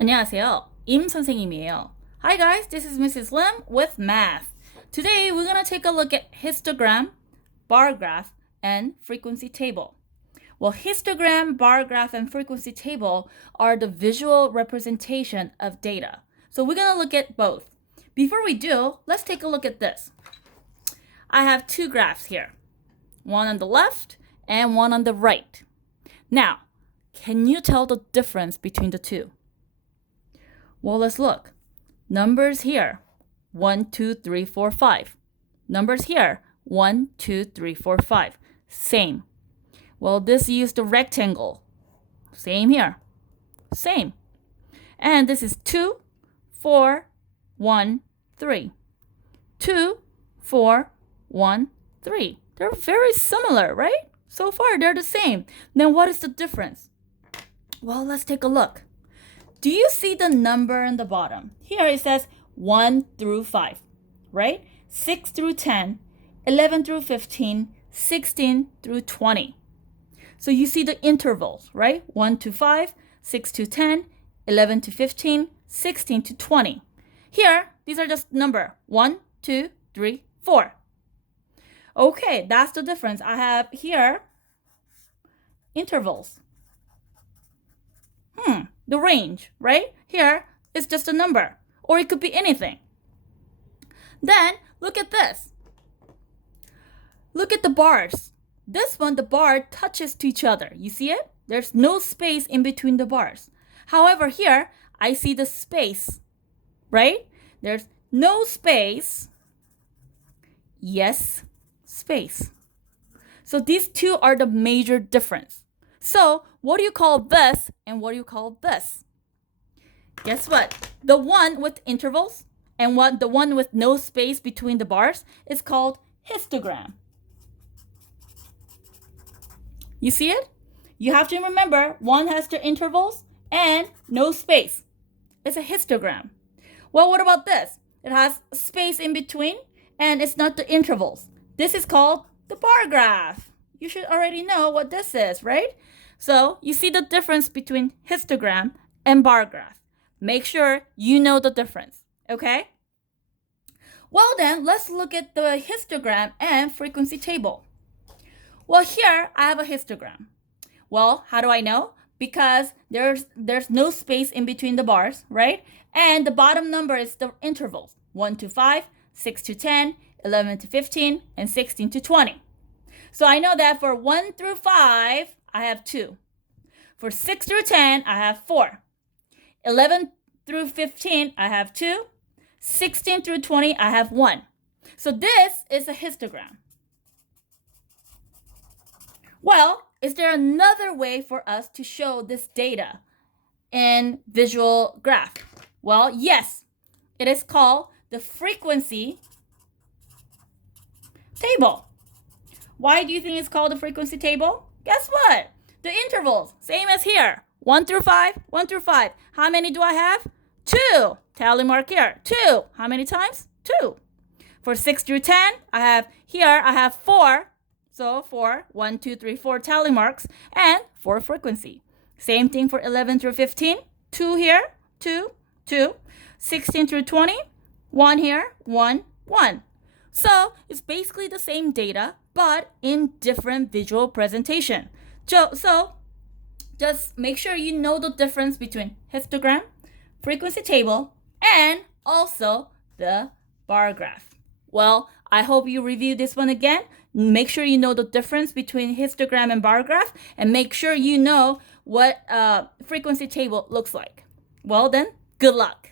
안녕하세요. 임 선생님이에요. Hi guys, this is Mrs. Lim with math. Today we're going to take a look at histogram, bar graph, and frequency table. Well, histogram, bar graph, and frequency table are the visual representation of data. So we're going to look at both. Before we do, let's take a look at this. I have two graphs here, one on the left and one on the right. Now, can you tell the difference between the two? Well, let's look. Numbers here, 1, 2, 3, 4, 5. Numbers here, 1, 2, 3, 4, 5. Same. Well, this used a rectangle. Same here. Same. And this is 2, 4, 1, 3. 2, 4, 1, 3. They're very similar, right? So far, they're the same. Then what is the difference? Well, let's take a look. Do you see the number in the bottom? Here it says 1 through 5, right? 6 through 10, 11 through 15, 16 through 20. So you see the intervals, right? 1 to 5, 6 to 10, 11 to 15, 16 to 20. Here, these are just number 1, 2, 3, 4. Okay, that's the difference. I have here intervals. The range, right? Here is just a number, or it could be anything. Then look at this. Look at the bars. This one, the bar touches to each other. You see it? There's no space in between the bars. However, here I see the space, right? There's no space. Yes, space. So these two are the major difference. So what do you call this and what do you call this? Guess what? The one with intervals and the one with no space between the bars is called histogram. You see it? You have to remember one has the intervals and no space. It's a histogram. Well, what about this? It has space in between and it's not the intervals. This is called the bar graph. You should already know what this is, right? So you see the difference between histogram and bar graph. Make sure you know the difference, okay? Well then, let's look at the histogram and frequency table. Well, here I have a histogram. Well, how do I know? Because there's no space in between the bars, right? And the bottom number is the intervals, 1 to 5, 6 to 10, 11 to 15, and 16 to 20. So I know that for 1 through 5, I have 2. For 6 through 10, I have 4. 11 through 15, I have 2. 16 through 20, I have 1. So this is a histogram. Well, is there another way for us to show this data in visual graph? Well, yes. It is called the frequency table. Why do you think it's called the frequency table? Guess what? The intervals, same as here. 1 through 5, 1 through 5. How many do I have? 2. Tally mark here. 2. How many times? 2. For 6 through 10, I have 4. So 4, 1, 2, 3, 4 tally marks and 4 frequency. Same thing for 11 through 15. 2 here, 2, 2. 16 through 20, 1 here, 1, 1. So it's basically the same data, but in different visual presentation. So just make sure you know the difference between histogram, frequency table, and also the bar graph. Well, I hope you review this one again. Make sure you know the difference between histogram and bar graph, and make sure you know what frequency table looks like. Well then, good luck.